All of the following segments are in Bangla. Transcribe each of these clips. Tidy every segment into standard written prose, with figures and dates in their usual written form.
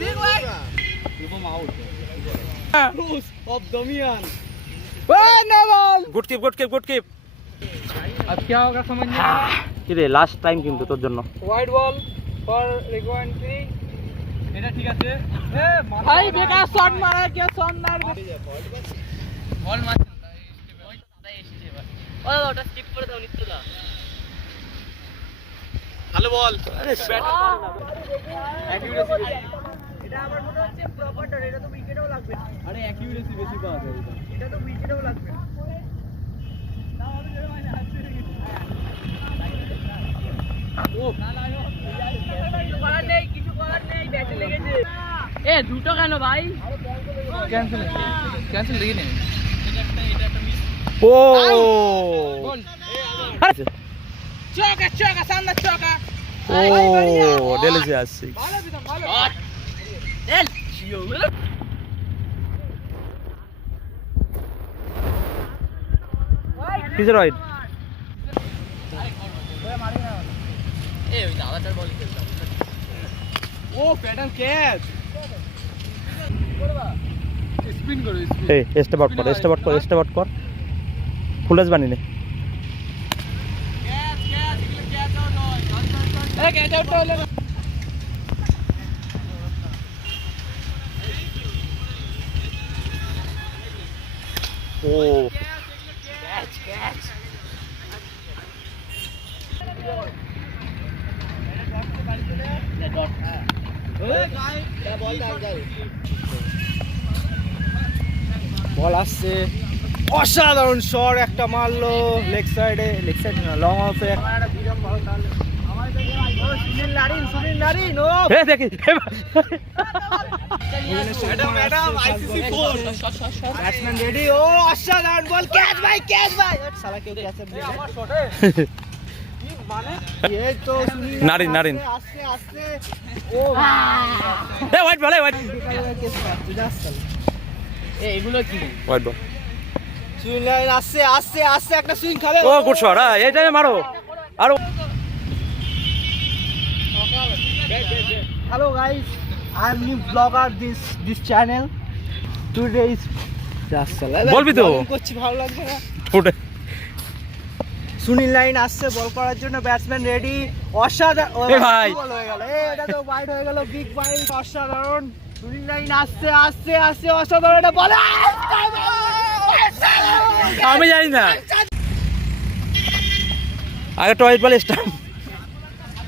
big leg. Rubom out. Bruce of Damian. Good keep अब क्या होगा समझ नहीं आ रहा. কিরে লাস্ট টাইম কিন্তু তোর জন্য Wide ball for Rigo entry. এটা ঠিক আছে. ভাই বেকার শট মারা কে শট মারবে. বল মারছেন ভাই ওই তাই এসেছে এবার. ওটা স্কিপ করে দাও নিত্যদা. ভালো বল. আরে অ্যাকিউরেসি বেশি. এটা আমার মনে হচ্ছে প্রপার ডট. এটা তো উইকেটও লাগবে. আরে অ্যাকিউরেসি বেশি পাওয়া যায় এটা তো উইকেটও লাগবে. দুটো কেন ভাই ক্যান্সেল দেখি নেই ও চকা সামনে চকা ও ডেলিশিয়াস সিক্স কিসের রাইট ও প্যাটার্ন ক্যাচ স্পিন করো এই স্টেপ আউট কর ফুল রাজ বানিয়ে নে ক্যাচ আউট হলো ও ক্যাচ বল আসছে অসাধারণ শট একটা মারলো লেগ সাইডে না লং অফে সুনীল নারিন ও দেখি ম্যাডাম আইসিসি 4 ব্যাটসম্যান রেডি ও অসাধারণ বল ক্যাচ ভাই সালা কেউ ক্যাচ আমার শটে কি মানে এই তো সুনীল নারিন আস্তে ও হোয়াইট বল এগুলো কি হোয়াইট বল সুইং লাইন আস্তে একটা সুইং খাবে ও গুড শট এই টাইমে মারো আর Hello guys, I am new vlogger this channel. Today is বলবি তো করছি ভালো লাগছে না ফুটে সুনীল লাইন আসছে বল করার জন্য ব্যাটসম্যান রেডি অসাধারণ এ ভাই বল হয়ে গেল এটা তো ওয়াইড হয়ে গেল বিগ ওয়াইড অসাধারণ সুনীল লাইন আসছে অসাধারণ এটা বল আমি জানি না আগে টয়েট বল স্টাম্প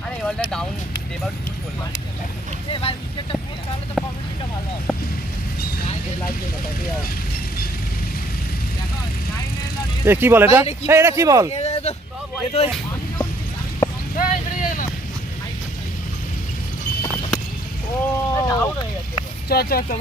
আরে বলটা ডাউন দেবার শুট করলাম এ ভাই উইকেটটা পুরো তাহলে তো কমেন্টটা ভালো হবে লাগবে না তাই আর এ কি বল এটা এটা কি বল এ তো ও ডাউন হয়ে গেছে চল ভাই